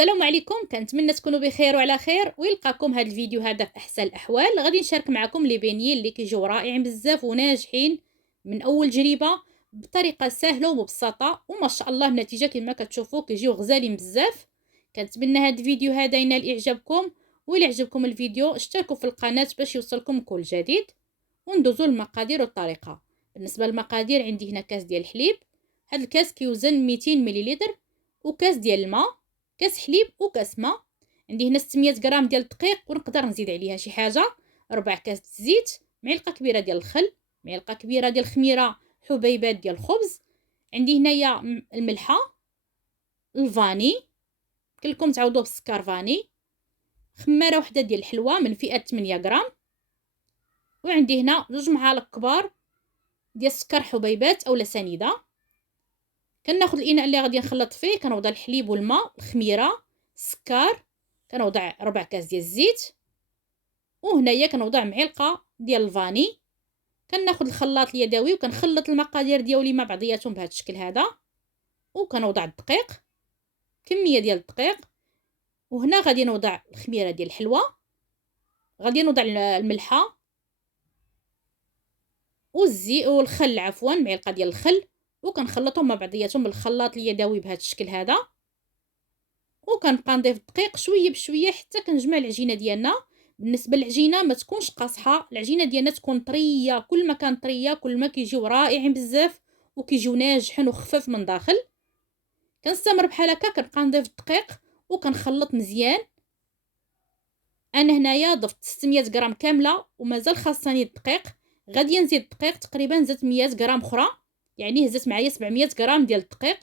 السلام عليكم، كنتمنى تكونوا بخير وعلى خير ويلقاكم هذا الفيديو هذا في احسن الاحوال. غادي نشارك معكم لي بينيين اللي كيجيو رائعين بزاف وناجحين من اول جربه بطريقه سهله ومبسطه، وما شاء الله النتيجه كما كتشوفوا كيجيو غزالين بزاف. كنتمنى هذا الفيديو هذا ينال اعجابكم، والى عجبكم الفيديو اشتركوا في القناه باش يوصلكم كل جديد. وندوزو المقادير والطريقه. بالنسبه للمقادير عندي هنا كاس ديال الحليب، هذا الكاس كيوزن 200 مليلتر، وكاس ديال الماء، كاس حليب وكاس ماء. عندي هنا 600 غرام ديال الدقيق، ونقدر نزيد عليها شي حاجه، 4 كاس الزيت، معلقه كبيره ديال الخل، معلقه كبيره ديال الخميره، حبيبات ديال الخبز. عندي هنايا الملحه، الفاني، كلكم تعوضوه بالسكر فاني، خماره وحده ديال الحلوى من فئه 8 غرام، وعندي هنا 2 معالق كبار ديال السكر حبيبات اولا سنيده. كناخذ الاناء اللي غادي نخلط فيه، كنوضع الحليب والماء، الخميره، السكر، كنوضع 4 كاس ديال الزيت، وهنايا كنوضع معلقه ديال الفاني. كناخذ الخلاط اليدوي وكنخلط المقادير ديالي مع بعضياتهم بهذا الشكل هذا، وكنوضع الدقيق، كميه ديال الدقيق، وهنا غادي نوضع الخميره ديال الحلوى، غادي نوضع الملحه والزيت والخل، عفوا معلقه ديال الخل، وكنخلطهم مع بعضياتهم بالخلاط اليدوي بهذا الشكل هذا. وكنبقى نضيف الدقيق شويه بشويه حتى كنجمع العجينه ديالنا. بالنسبه للعجينه ما تكونش قاصحه، العجينه ديالنا تكون طريه، كل ما كان طريه كل ما كيجيو رائعين بزاف وكيجيو ناجحين وخفاف من داخل. كنستمر بحال هكا، كنبقى نضيف الدقيق وكنخلط مزيان. انا هنايا ضفت 600 غرام كامله ومازال خاصني الدقيق، غادي نزيد الدقيق تقريبا زدت 100 غرام اخرى، يعني هزت معايا 700 غرام ديال الدقيق.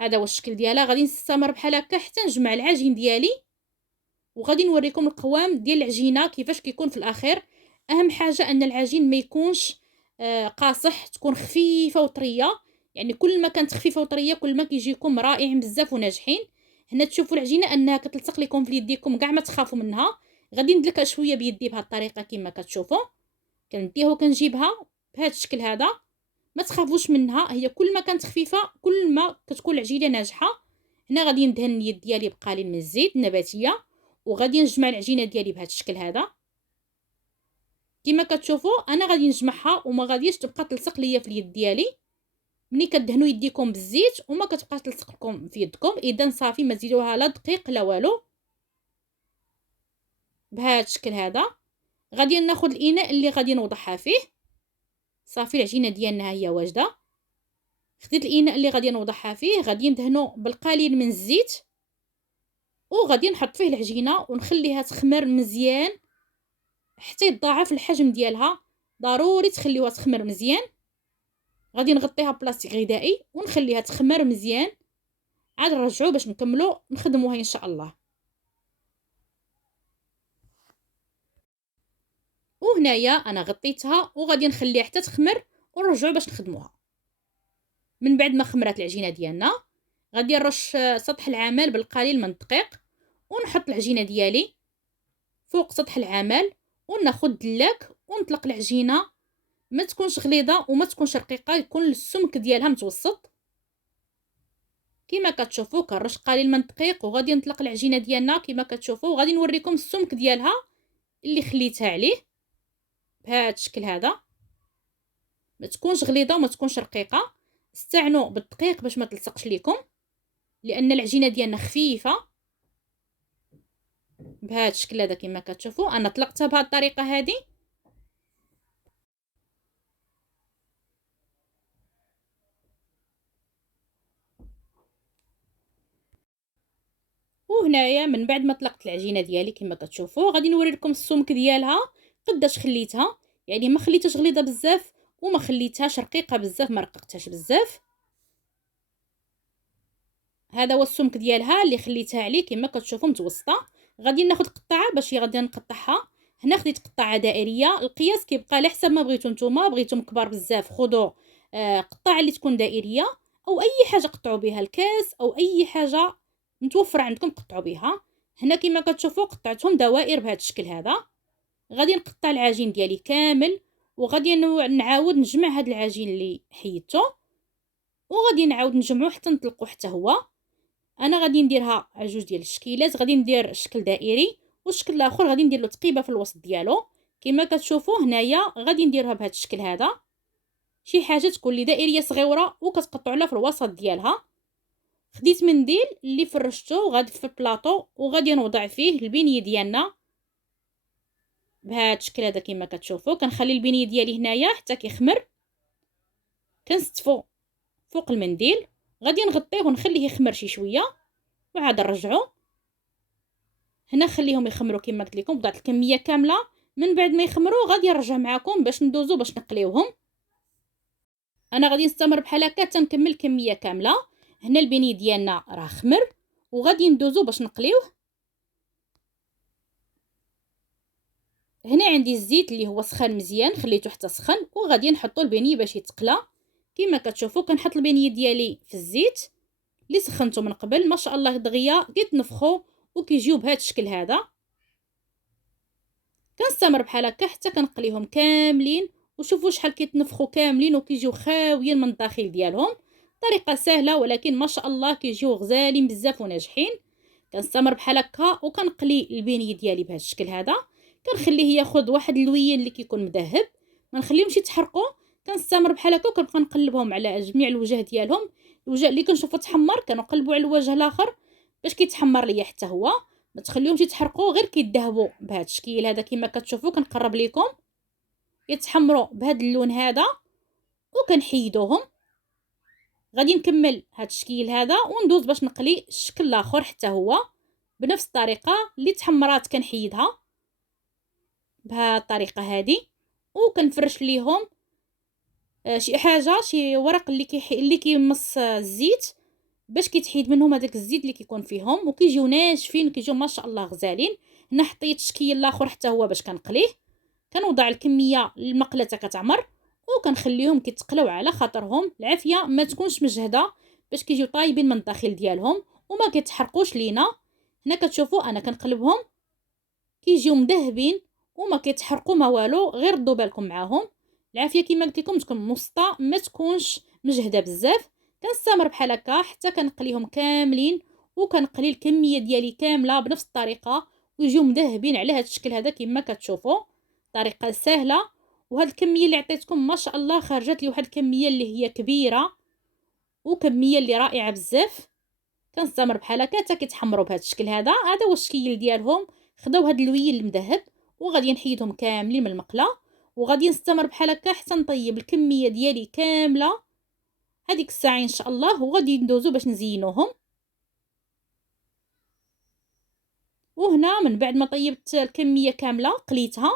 هذا هو الشكل ديالها. غادي نستمر بحال هكا حتى نجمع العجين ديالي، وغادي نوريكم القوام ديال العجينه كيفاش كيكون في الاخير. اهم حاجه ان العجين ما يكونش قاصح، تكون خفيفه وطريه، يعني كل ما كانت خفيفه وطريه كل ما كيجيكم رائعين بزاف وناجحين. هنا تشوفوا العجينه انها كتلصق لكم في يديكم، كاع ما تخافوا منها. غادي ندلكها شويه بيدي بهذه الطريقه كما كتشوفوا، كنديها وكنجيبها بهذا الشكل هذا. ما تخافوش منها، هي كل ما كانت خفيفه كل ما كتكون العجينه ناجحه. هنا غادي ندهن اليد ديالي بقليل من الزيت النباتيه، وغادي نجمع العجينه ديالي بهذا الشكل هذا كما كتشوفوا. انا غادي نجمعها وما غاديش تبقى تلصق ليا في اليد ديالي. ملي كدهنوا يديكم بالزيت وما كتبقاش تلصق لكم في يدكم، اذا صافي ما تزيدوها لا دقيق لا والو. بهذا الشكل هذا غادي ناخذ الاناء اللي غادي نوضعها فيه. صافي العجينه ديالنا هي واجده. خديت الاناء اللي غادي نوضعها فيه، غادي ندهنو بالقليل من الزيت، وغادي نحط فيه العجينه ونخليها تخمر مزيان حتى يتضاعف الحجم ديالها. ضروري تخليوها تخمر مزيان. غادي نغطيها بلاستيك غذائي ونخليها تخمر مزيان، عاد نرجعو باش نكملو نخدموها ان شاء الله. وهنايا انا غطيتها وغادي نخليها حتى تخمر ونرجعو باش نخدموها. من بعد ما خمرات العجينه ديالنا غادي نرش سطح العمل بالقليل من الدقيق، ونحط العجينه ديالي فوق سطح العمل، وناخذ دلاك ونطلق العجينه. ما تكونش غليظه وما تكونش رقيقه، يكون السمك ديالها متوسط. كما كتشوفوا كنرش قليل من الدقيق وغادي نطلق العجينه ديالنا كما كتشوفوا، وغادي نوريكم السمك ديالها اللي خليتها عليه بهذا الشكل هذا. ما تكونش غليظه وما تكونش رقيقه، استعنوا بالدقيق باش ما تلصقش لكم، لان العجينه ديالنا خفيفه. بهذا الشكل هذا كما كتشوفوا انا طلقتها بهذه الطريقه هذه. وهنايا من بعد ما طلقت العجينه ديالي كما كتشوفوا غادي نوري لكم السمك ديالها قداش خليتها، يعني ما خليتهاش غليظه بزاف وما خليتهاش رقيقه بزاف، ما رققتهاش بزاف. هذا هو السمك ديالها اللي خليتها عليه كما كتشوفوا متوسطه. غادي ناخذ قطعه باش غادي نقطعها. هنا خديت قطعه دائريه، القياس كيبقى على حسب ما بغيتو نتوما، بغيتهم كبار بزاف خذوا قطعه اللي تكون دائريه، او اي حاجه قطعوا بها الكاس او اي حاجه متوفره عندكم قطعوا بها. هنا كما كتشوفوا قطعتهم دوائر بهذا الشكل هذا. غادي نقطع العجين ديالي كامل، وغادي نعاود نجمع هذا العجين اللي حيدته، وغادي نعاود نجمعو حتى نطلقو حتى هو. انا غادي نديرها على جوج ديال الشكيلات. غادي ندير شكل دائري والشكل الاخر غادي ندير له تقيبه في الوسط ديالو كما كتشوفوا هنايا. غادي نديرها بهذا الشكل هذا، شي حاجه تكون لي دائريه صغيره وكتقطعوا لها في الوسط ديالها. خديت منديل اللي فرشته وغادي في البلاطو وغادي نوضع فيه البنيه ديالنا بهذا الشكل هذا كما كتشوفوا. كنخلي البنيه ديالي هنايا حتى كيخمر، كنستفو فوق المنديل، غادي نغطيه ونخليه يخمر شي شويه وعاد نرجعو هنا. خليهم يخمروا كما قلت لكم، وضعت الكميه كامله. من بعد ما يخمروا غادي نرجع معكم باش ندوزو باش نقليوهم. انا غادي نستمر بحال هكا حتى نكمل الكميه كامله. هنا البني ديالنا راه خمر وغادي ندوزو باش نقليوه. هنا عندي الزيت اللي هو سخن مزيان، خليته حتى سخن وغادي نحطو البني باش يتقلى. كما كتشوفوا كنحط البنيه ديالي في الزيت اللي سخنته من قبل. ما شاء الله دغيا كيتنفخوا وكيجيو بهذا الشكل هذا. كنستمر بحال هكا حتى كنقليهم كاملين، وشوفوا شحال كيتنفخوا كاملين وكيجيو خاويين من الداخل ديالهم. طريقه سهله ولكن ما شاء الله كيجيو غزالين بزاف وناجحين. كنستمر بحال هكا وكنقلي البنيه ديالي بهذا الشكل هذا. كنخليه ياخذ واحد اللوين اللي كيكون مذهب، ما نخليهمش يتحرقوا. كنستمر بحال هكا وكنبقى نقلبهم على جميع الوجه ديالهم. الوجه اللي كنشوفو تحمر كنقلبوا على الوجه الاخر باش كيتحمر ليا حتى هو. ما تخليهمش يتحرقوا، غير كيذهبوا بهذا الشكل هذا كما كتشوفوا. كنقرب لكم يتحمروا بهذا اللون هذا وكنحيدوهم. غادي نكمل هذا الشكل هذا وندوز باش نقلي الشكل الاخر حتى هو بنفس الطريقه. اللي تحمرات كنحيدها بهذه الطريقه هذه وكنفرش ليهم شي حاجه، شي ورق اللي كيمص الزيت باش كيتحيد منهم هذاك الزيت اللي كيكون فيهم وكيجيو ناشفين وكيجيو ما شاء الله غزالين. هنا حطيت الشكل الاخر حتى هو باش كنقليه. كنوضع الكميه المقله كتعمر وكنخليهم كيتقلاو على خاطرهم. العافيه ما تكونش مجهده باش كيجيو طايبين من الداخل ديالهم وما كيتحرقوش لينا. هنا كتشوفوا انا كنقلبهم كيجيو مذهبين وما كيتحرقوا ما والو، غير ردوا بالكم معاهم. العافيه كما قلت لكم تكون مسطه ما تكونش مجهده بزاف. كنستمر بحال هكا حتى كنقليهم كاملين وكنقلي الكميه ديالي كامله بنفس الطريقه ويجيو مذهبين على هذا الشكل هذا كما كتشوفوا. طريقه سهله. وهاد الكميه اللي عطيتكم ما شاء الله خرجت لي واحد الكميه اللي هي كبيره وكميه اللي رائعه بزاف. كنستمر بحال هكا حتى كيتحمروا بهذا الشكل هذا. هذا هو الشكل ديالهم، خداو هاد اللوين المذهب وغادي نحيدهم كاملين من المقله. وغادي نستمر بحال هكا حتى نطيب الكميه ديالي كامله هذيك الساعه ان شاء الله، وغادي ندوزو باش نزينوهم. وهنا من بعد ما طيبت الكميه كامله قليتها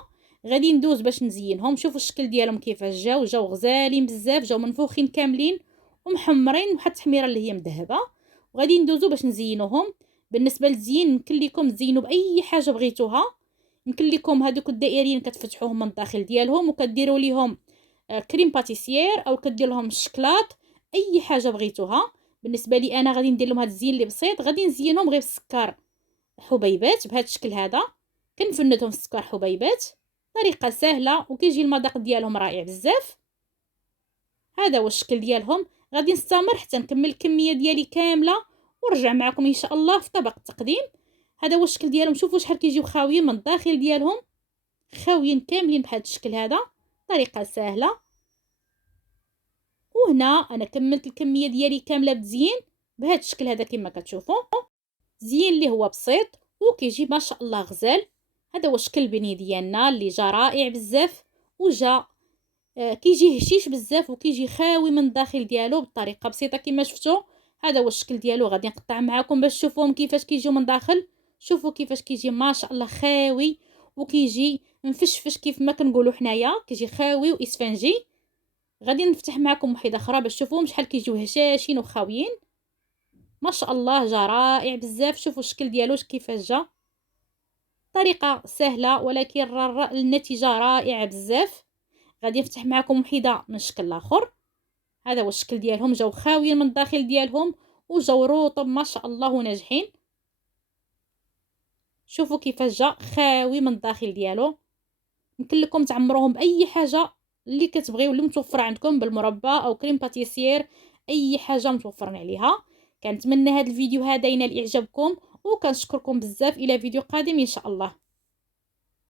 غادي ندوز باش نزينهم. شوفوا الشكل ديالهم كيفاش جاو غزالين بزاف، جاو منفوخين كاملين ومحمرين وحتى التحميره اللي هي مذهبه. وغادي ندوزو باش نزينوهم. بالنسبه للزين يمكن لكم تزينوا باي حاجه بغيتوها. يمكن لكم هذوك الدائريين كتفتحوهم من الداخل ديالهم وكديروا ليهم كريم باتيسير او كدير لهم الشكلاط، اي حاجه بغيتوها. بالنسبه لي انا غادي ندير لهم هذا الزين اللي بسيط، غادي نزينهم غير بالسكر حبيبات بهذا الشكل هذا. كنفندهم في السكر حبيبات. طريقه سهله وكيجي المذاق ديالهم رائع بزاف. هذا هو الشكل ديالهم. غادي نستمر حتى نكمل الكميه ديالي كامله ونرجع معكم ان شاء الله في طبق التقديم. هذا هو الشكل ديالهم. شوفوا شحال كيجيو خاويين من الداخل ديالهم، خاويين كاملين بهذا الشكل هذا. طريقه سهله. وهنا انا كملت الكميه ديالي كامله بتزيين بهذا الشكل هذا كما كتشوفوا. زين اللي هو بسيط وكيجي ما شاء الله غزال. هذا هو شكل البني ديالنا اللي جا رائع بزاف وجا كيجي هشيش بزاف وكيجي خاوي من الداخل ديالو بطريقه بسيطه كما شفتوا. هذا هو الشكل ديالو. غادي نقطع معكم باش تشوفوهم كيفاش كيجيو من الداخل. شوفوا كيفاش كيجي ما شاء الله خاوي وكيجي مفشفش كيف ما كنقولوا حنايا، كيجي خاوي واسفنجي. غادي نفتح معكم وحده اخرى باش تشوفوهم شحال كيجيو هشاشين وخاويين. ما شاء الله جا رائع بزاف. شوفوا الشكل ديالو كيفاش جا. طريقه سهله ولكن النتيجه رائعه بزاف. غادي نفتح معكم وحده من الشكل الاخر. هذا هو الشكل ديالهم، جاو خاويين من الداخل ديالهم وجاو روطب ما شاء الله وناجحين. شوفوا كيفاش جا خاوي من الداخل ديالو. يمكن لكم تعمروهم باي حاجه اللي كتبغيو اللي متوفره عندكم بالمربى او كريم باتيسير، اي حاجه متوفرين عليها. كنتمنى هذا الفيديو هذا ينال اعجابكم، وكنشكركم بزاف. الى فيديو قادم ان شاء الله.